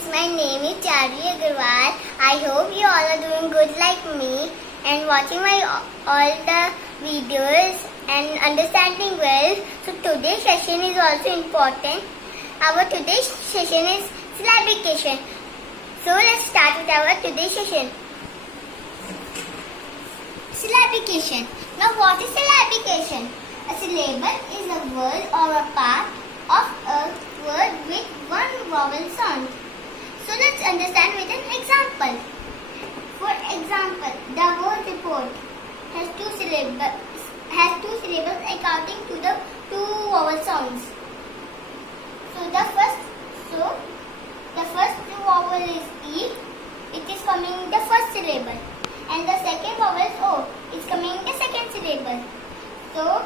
friends, my name is Charlie Agarwal. I hope you all are doing good like me and watching my all the videos and understanding well. So today's session is also important. Our today's session is syllabication. So let's start with our today's session. Syllabication. Now what is syllabication? A syllable is a word or a part of a word with one vowel sound. So let's understand with an example. For example, the word report has two syllables accounting to the two vowel sounds. So the first vowel is E. It is coming in the first syllable, and the second vowel is O. It's coming in the second syllable. So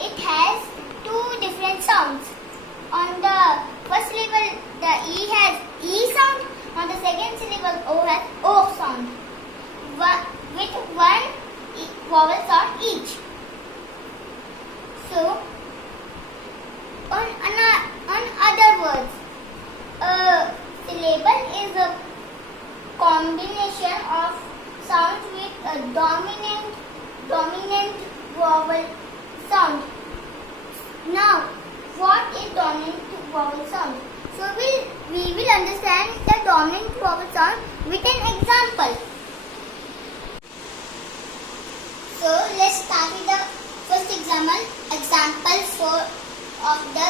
it has two different sounds. On the first syllable, the E has E sound. On the second syllable, O has O sound. With one vowel sound each. So, on other words, a syllable is a combination of sounds with a dominant vowel sound. Now, what is dominant vowel sound? So we will understand the dominant vowel sound with an example. So let's start with the first example of the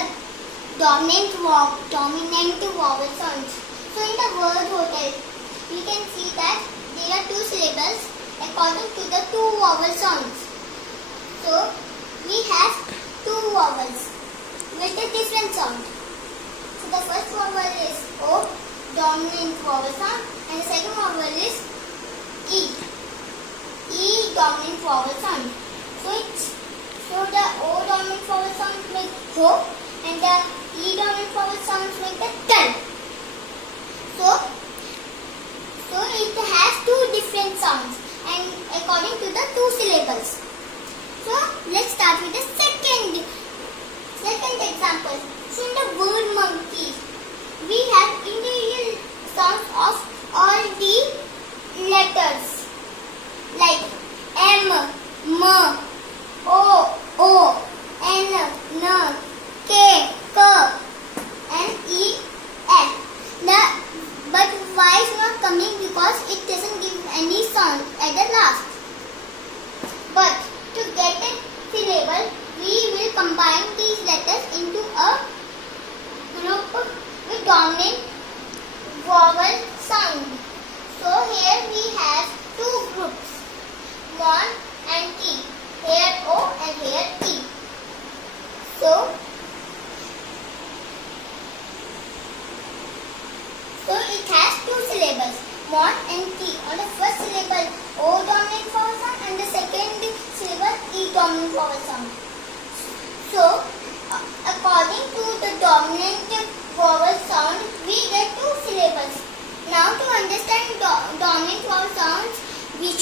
dominant vowel sounds. So in the word hotel, we can see that there are two syllables according to the two vowel sounds. So we have two vowels with a different sound. So the first vowel is O, dominant vowel sound, and the second vowel is E, dominant vowel sound. So the O dominant vowel sound make Ho, and the E dominant vowel sound make the T. So it has two different sounds and according to the two syllables. So let's start with the second example. So in the word monkey, we have individual sounds of all the letters like M, M, O, N, N, K, K, and E, F. But Y is not coming because it doesn't give any sound at the last. But to get a syllable, we will combine these letters into a group with dominant vowel sound. So here we have two groups, Mon and T. Here O and here T. So it has two syllables, Mon and T. On the first syllable, O dominant vowel sound, and the second syllable, E dominant vowel sound. So, according to the dominant vowel sound, we get two syllables. Now, to understand dominant vowel sounds, we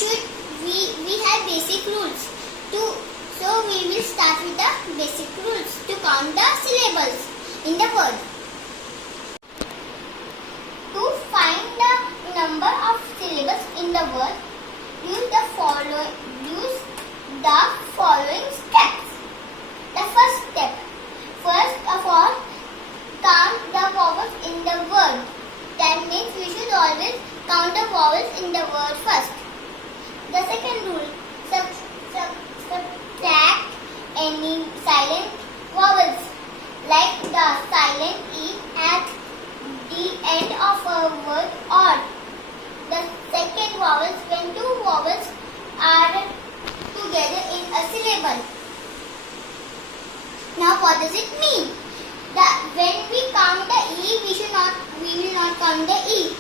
have basic rules. So we will start with the basic rules to count the syllables in the word. To find the number of syllables in the word, use the following steps. The first step. First of all, count the vowels in the word. That means we should always count the vowels in the word first. The second rule, subtract any silent vowels like the silent E at the end of a word or the second vowels when two vowels are together in a syllable. Now what does it mean? That when we count the E, we will not count the E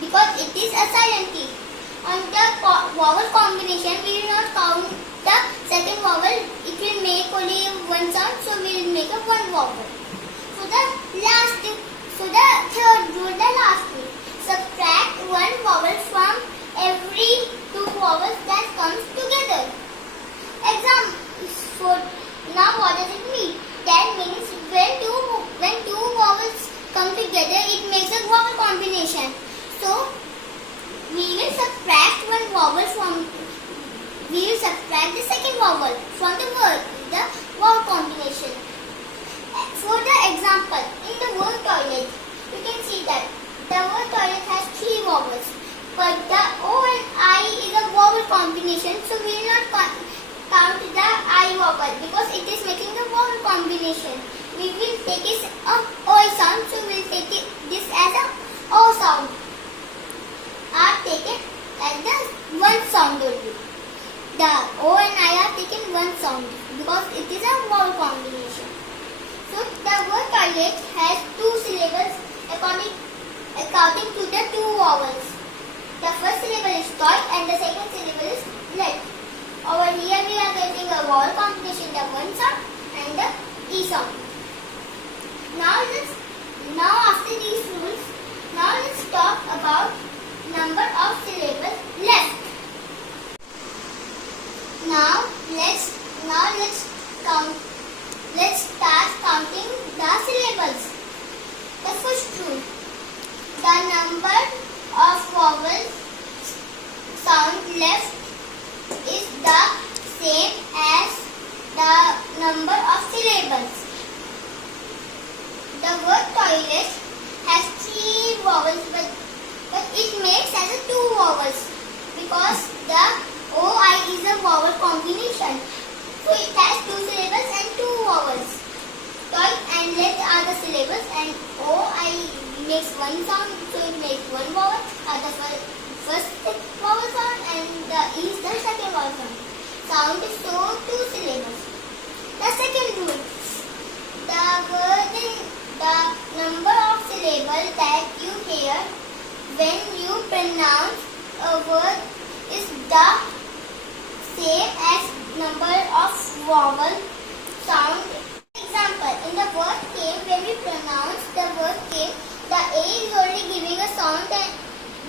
because it is a silent E. On the vowel combination, we will not count the second vowel. It will make only one sound, so we will make a one vowel. So the third rule, the last rule, subtract one vowel from every two vowels that comes together. So now what does it mean? That means when two vowels come together, it makes a vowel combination. So we will subtract the second vowel from the word combination. For the example, in the word toilet, you can see that the word toilet has 3 vowels, but the O and I is a vowel combination, so we will not count the I vowel because it is making the vowel combination. We will take it a O sound, so we will take this as a O sound. Are taken as the one sound only. The O and I are taken one sound because it is a vowel combination. So the word toilet has 2 syllables according to the 2 vowels. The first syllable is toy and the second syllable is let. Over here we are getting a vowel combination, the one sound and the E sound. Now after these rules, let's talk about number of syllables left. Now let's count. Let's start counting the syllables. The first rule: the number of vowel sound left is the same as the number of syllables. The word toilet has 3 vowels, but it makes as a 2 vowels because the OI is a vowel combination. So it has 2 syllables and 2 vowels. Toy and let are the syllables and OI makes one sound, so it makes one vowel, the first vowel sound and the E is the second vowel sound. Sound is so 2 syllables. The second rule: the number of syllables that you hear when you pronounce a word is the same as number of vowel sound. Example: in the word came, when we pronounce the word came, the A is only giving a sound and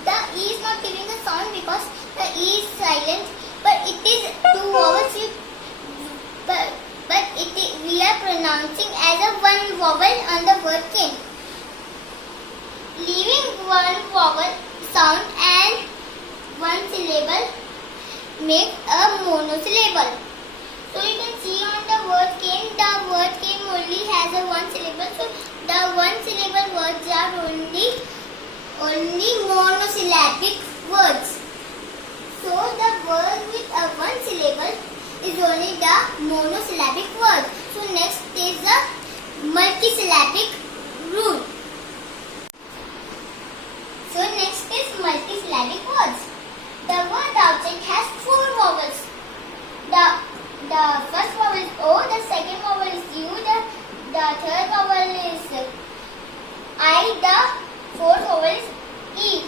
the E is not giving a sound because the E is silent, but it is 2 vowels. We are pronouncing as a 1 vowel on the word came. Leaving 1 vowel sound and 1 syllable make a monosyllable. So you can see on the word came only has a 1 syllable. So the 1 syllable words are only monosyllabic words. So the word with a 1 syllable is only the monosyllabic word. So next is the multisyllabic rule. So next is multisyllabic words. The word outside has 4 vowels. The first vowel is O, the second vowel is U, the third vowel is I, the fourth vowel is E.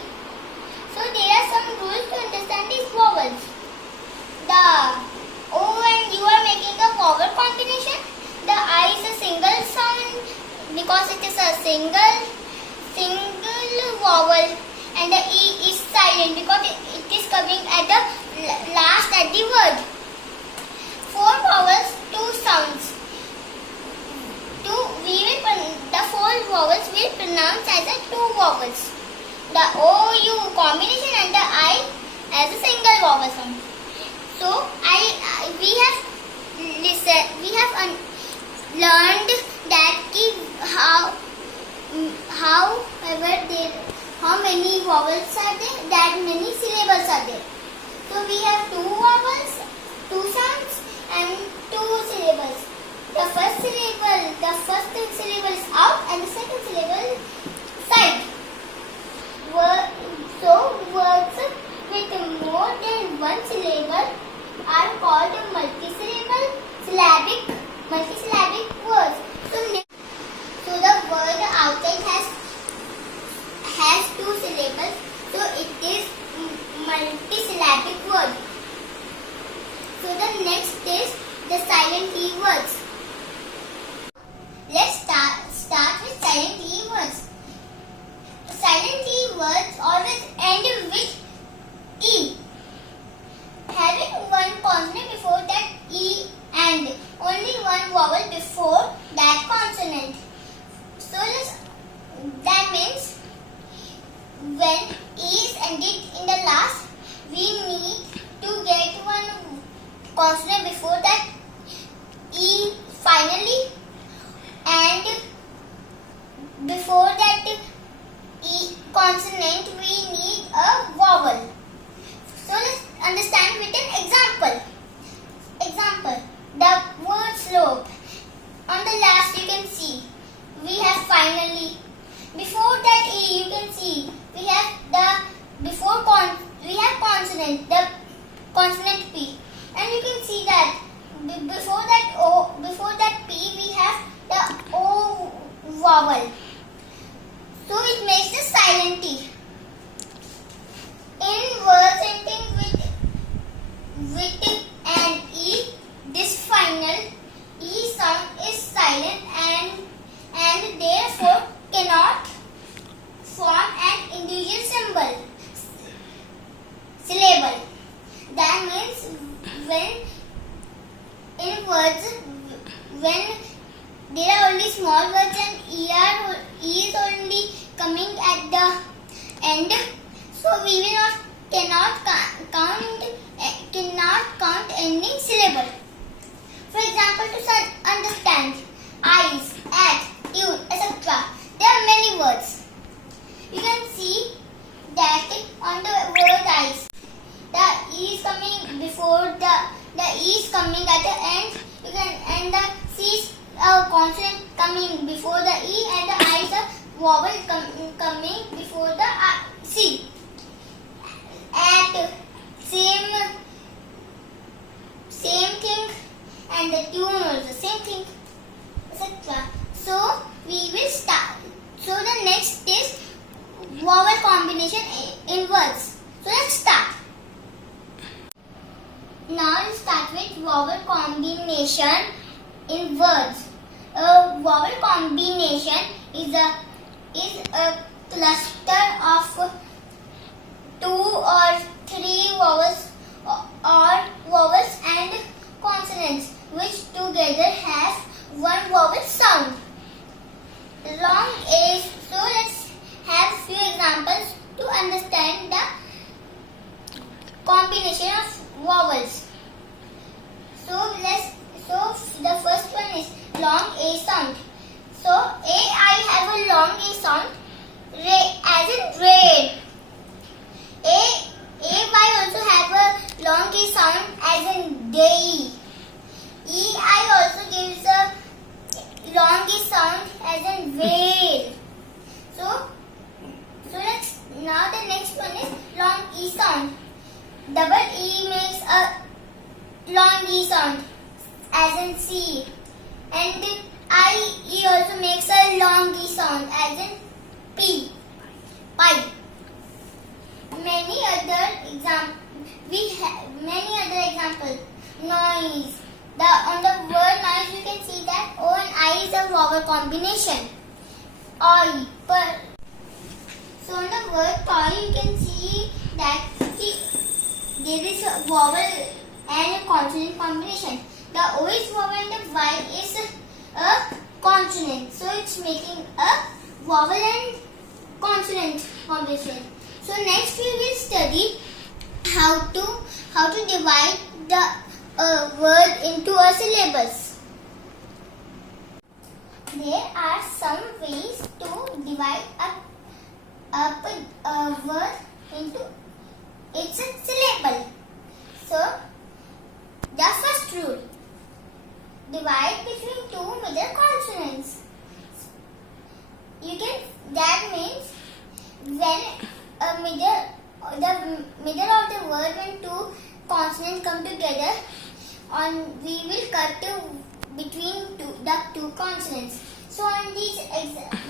So there are some rules to understand these vowels. The O and U are making a vowel combination. The I is a single sound because it is a single vowel, and the E is silent because it is coming at the last at the word. 4 vowels, 2 sounds. The 4 vowels will pronounce as a 2 vowels. The O-U combination and the I as a single vowel sound. So we have learned that how many vowels are there, that many syllables are there. So we have 2 vowels, 2 sounds and 2 syllables. The first syllable is out and the second syllable is side. So words with more than 1 syllable are called multisyllabic words. So the word outside has 2 syllables, so it is multisyllabic word. So the next is the silent E words. Let's start with silent E words. Silent E words always end with E, having 1 consonant before that E and only 1 vowel before that consonant. So that means consonant before that E finally, and before that E consonant we need a vowel. So let's understand with an example. Example, the word slope. On the last you can see we have finally. Before that E you can see we have the we have consonant, the consonant P, and you can see that before that P we have the O vowel. So it makes the silent T. In words ending with an E, this final E sound is silent and therefore cannot form an individual syllable. That means when in words, when there are only small words and E is only coming at the end, so we will cannot count any syllable. For example, to understand eyes, at, tune, etc. There are many words. You can see that on the word eyes, the E is coming before the E is coming at the end. You can and the C is consonant coming before the E, and the I is a vowel coming before the C. At same thing, and the tune also same thing, etc. So we will start. So the next is vowel combination in words. So let's start. Now let's start with vowel combination in words. A vowel combination is a cluster of 2 or 3 vowels or vowels and consonants which together have one vowel sound. Long A. So let's have few examples to understand the combination of vowels. So the first one is long A sound. So I have a long A sound, as in rain. AY also have a long A sound, as in day. EI also gives a long A sound, as in veil. So now the next one is long E sound. Double E makes a long E sound, as in sea, and IE also makes a long E sound, as in P, pie. Many other examples. Noise. On the word noise you can see that O and I is a vowel combination. Oi, per. So on the word toy you can see that there is a vowel and a consonant combination. The O is vowel and the Y is a consonant. So it's making a vowel and consonant combination. So next we will study how to divide the word into a syllables. There are some ways to divide a word into its syllable. So the first rule: divide between 2 middle consonants. That means when the middle of the word, when 2 consonants come together, we will cut between the 2 consonants. So on these,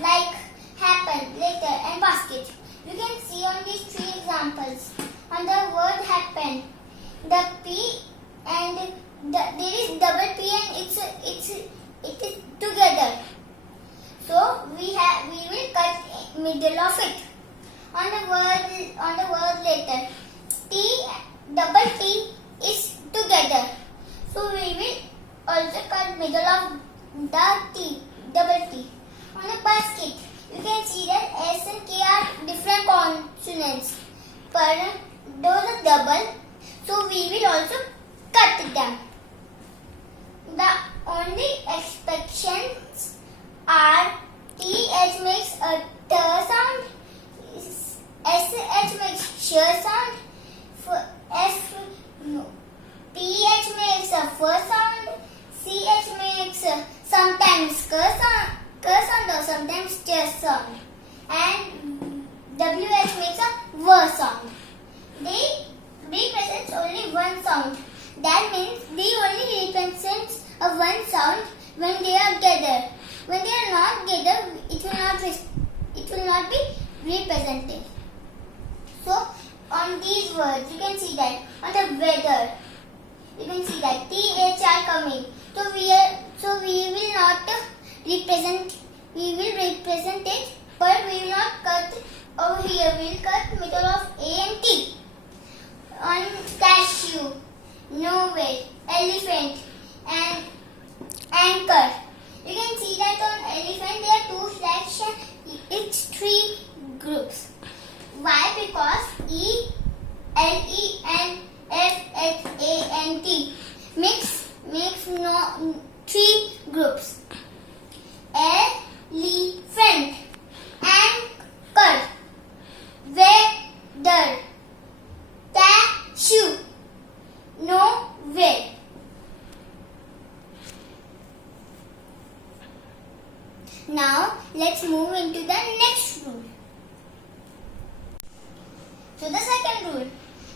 like happen, later, and basket, you can see on these 3 examples. On the word happen, the P and there is double P and it is together. So we will cut middle of it. On the word later, double T is together. So we will also cut middle of the double T. On the basket, you can see that S and K are different consonants, but those are double. So we will also cut them. a one sound when they are together. When they are not together, it will not be represented. So on these words, you can see that on the weather, you can see that th are coming. So we will not represent. We will represent it, but we will not cut over here. We will cut middle of a and t. On cashew, nowhere, elephant, and anchor. You can see that on elephant there are two sections. It's three groups. Why? Because E, L, E, and F, H, A, and T makes no three groups. Elephant, anchor, weather, cashew, nowhere. Now let's move into the next rule. So the second rule,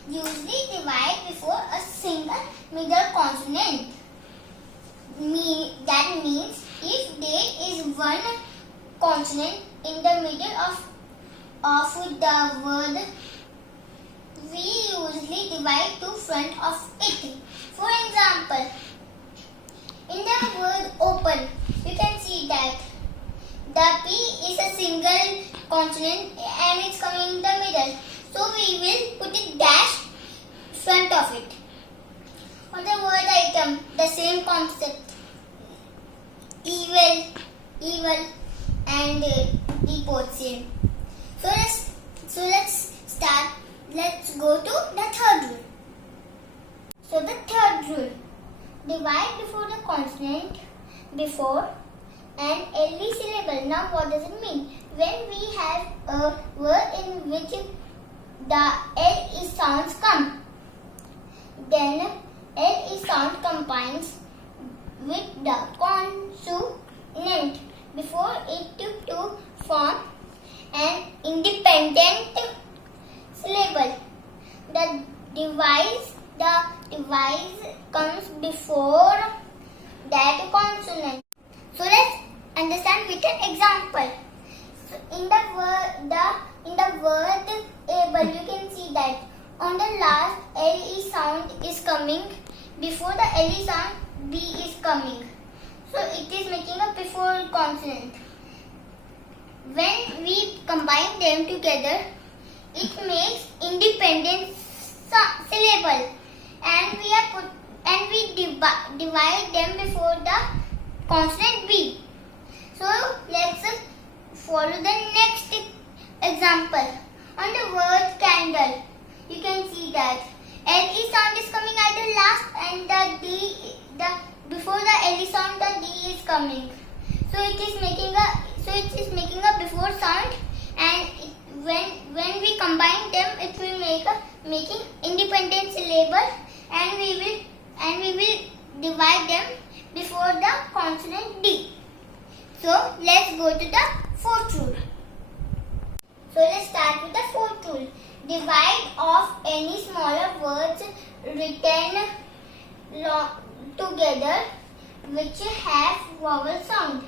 usually divide before a single middle consonant. That means if there is one consonant in the middle of the word, we usually divide to front of it. For example, in the word open, you can see that the P is a single consonant and it's coming in the middle. So we will put it dash front of it. On the word item, the same concept. Evil and the both same. So let's start. Let's go to the third rule. So the third rule, divide before the consonant before an LE syllable. Now what does it mean? When we have a word in which the LE sounds come, then LE sound combines with the consonant before it to form an independent syllable. The device comes before that consonant. So let's understand with an example. So in the word able, you can see that on the last LE sound is coming before the LE sound B is coming. So it is making a before consonant. When we combine them together, it makes independent syllable, and we divide them before the consonant B. So let's follow the next example. On the word candle, you can see that LE sound is coming at the last, and before the LE sound the D is coming. So it is making a before sound, and when we combine them, it will making independent syllable, and we will divide them before the consonant D. So let's go to the fourth rule. So let's start with the fourth rule. Divide of any smaller words written together which have vowel sound.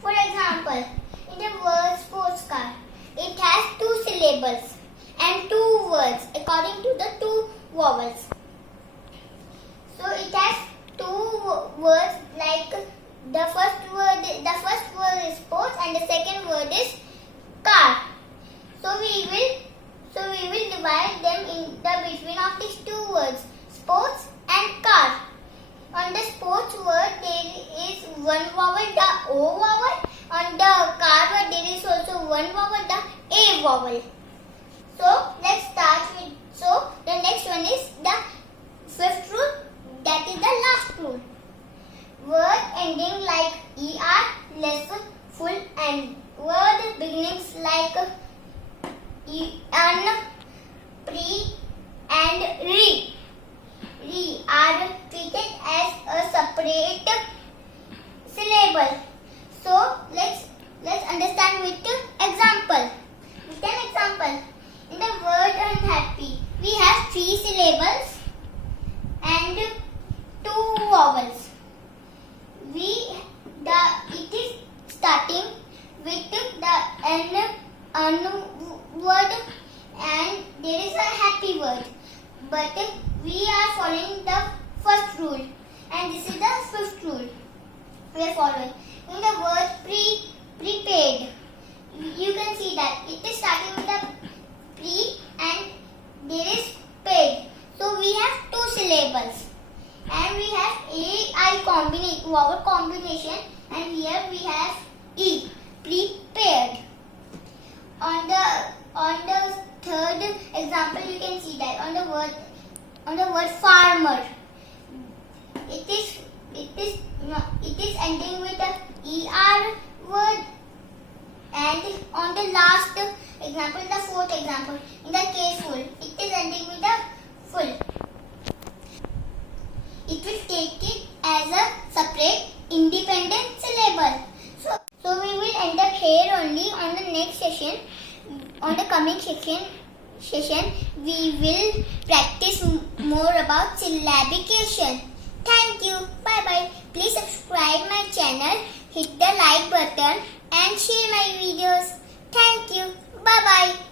For example, in the word sports car, it has two syllables and two words according to the two vowels. So it has two words, like the first word is sports and the second word is car. So we will divide them in the between of these two words, sports and car. On the sports word there is one vowel, the O vowel. On the car word there is also one vowel, the A vowel. So let's start with. So the next one is the fifth rule. That is the last rule. Word ending like er, less, full, and word beginnings like an, pre, and re are treated as a separate syllable. So let's understand with example. With an example, in the word unhappy, we have three syllables and two vowels. we are following. In the word prepaid, you can see that it is starting with a pre and there is paid. So we have two syllables and we have AI vowel combination, and here we have E, prepared. On the third example, you can see that on the word farmer, it is ending with a er word, and on the last example, the fourth example, in the case full, it is ending with a full. It will take it as a separate independent syllable. So we will end up here only. On the next session, on the coming session, we will practice more about syllabication. Thank you. Bye bye. Please subscribe my channel, hit the like button and share my videos. Thank you. Bye bye.